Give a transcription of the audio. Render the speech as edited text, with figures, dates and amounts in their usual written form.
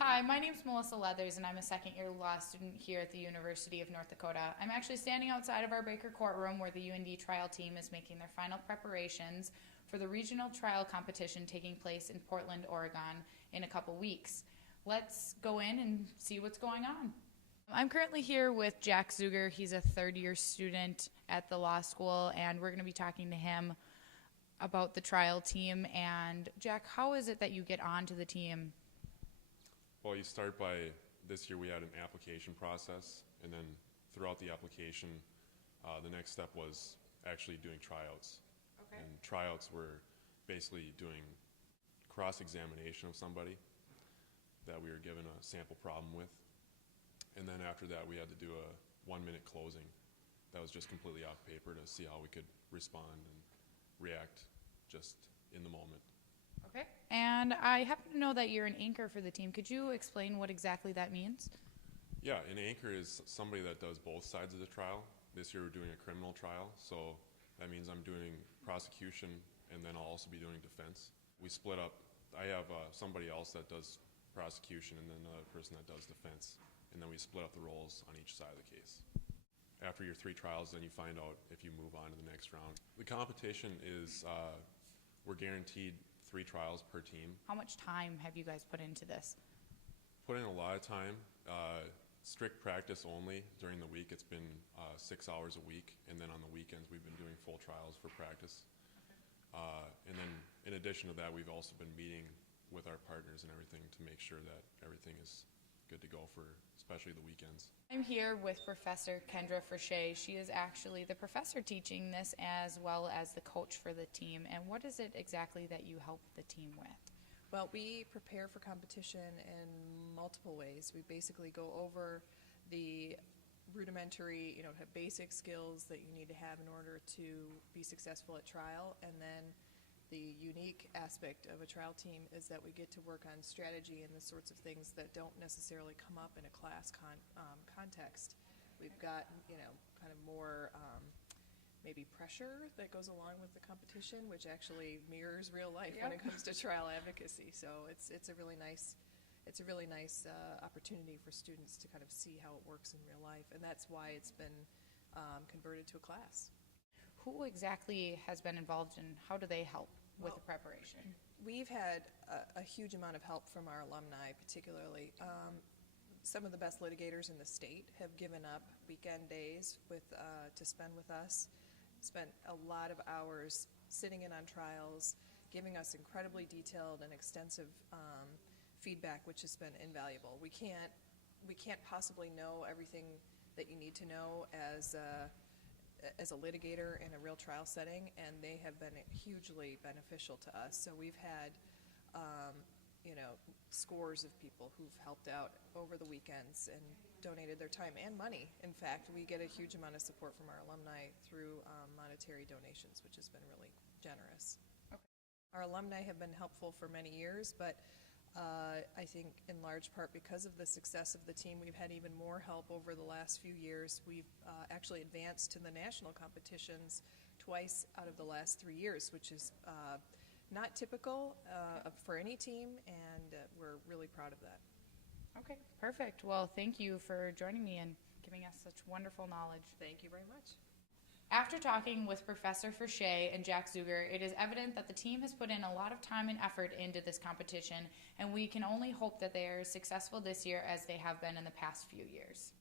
Hi, my name's Melissa Leathers, and I'm a second-year law student here at the University of North Dakota. I'm actually standing outside of our Baker courtroom where the UND trial team is making their final preparations for the regional trial competition taking place in Portland, Oregon in a couple weeks. Let's go in and see what's going on. I'm currently here with Jack Zuger. He's a third-year student at the law school, and we're going to be talking to him about the trial team. And Jack, how is it that you get onto the team? Well, you start by, this year we had an application process, and then throughout the application, the next step was actually doing tryouts. Okay. And tryouts were basically doing cross-examination of somebody that we were given a sample problem with. And then after that, we had to do a 1-minute closing that was just completely off paper to see how we could respond and react just in the moment. Okay. And I happen to know that you're an anchor for the team. Could you explain what exactly that means? Yeah, an anchor is somebody that does both sides of the trial. This year we're doing a criminal trial, so that means I'm doing prosecution and then I'll also be doing defense. We split up. I have somebody else that does prosecution and then another person that does defense, and then we split up the roles on each side of the case. After your 3 trials, then you find out if you move on to the next round. The competition is, we're guaranteed 3 trials per team. How much time have you guys put into this? Put in a lot of time. Strict practice only. During the week it's been 6 hours a week, and then on the weekends we've been doing full trials for practice. And then in addition to that, we've also been meeting with our partners and everything to make sure that everything is good to go for especially the weekends. I'm here with Professor Kendra Frichet. She is actually the professor teaching this as well as the coach for the team. And what is it exactly that you help the team with? Well, we prepare for competition in multiple ways. We basically go over the rudimentary, basic skills that you need to have in order to be successful at trial, and then the unique aspect of a trial team is that we get to work on strategy and the sorts of things that don't necessarily come up in a class context. We've got, kind of more maybe pressure that goes along with the competition, which actually mirrors real life when it comes to trial advocacy. So it's a really nice opportunity for students to kind of see how it works in real life, and that's why it's been converted to a class. Who exactly has been involved and how do they help with the preparation? We've had a huge amount of help from our alumni, particularly. Some of the best litigators in the state have given up weekend days to spend with us, spent a lot of hours sitting in on trials, giving us incredibly detailed and extensive feedback, which has been invaluable. We can't possibly know everything that you need to know as a litigator in a real trial setting, and they have been hugely beneficial to us. So we've had scores of people who've helped out over the weekends and donated their time and money. In fact, we get a huge amount of support from our alumni through monetary donations, which has been really generous. Okay. Our alumni have been helpful for many years, but I think in large part because of the success of the team, we've had even more help over the last few years. We've actually advanced to the national competitions twice out of the last 3 years, which is not typical for any team, and we're really proud of that. Okay, perfect. Well, thank you for joining me and giving us such wonderful knowledge. Thank you very much. After talking with Professor Frichet and Jack Zuger, it is evident that the team has put in a lot of time and effort into this competition, and we can only hope that they are as successful this year as they have been in the past few years.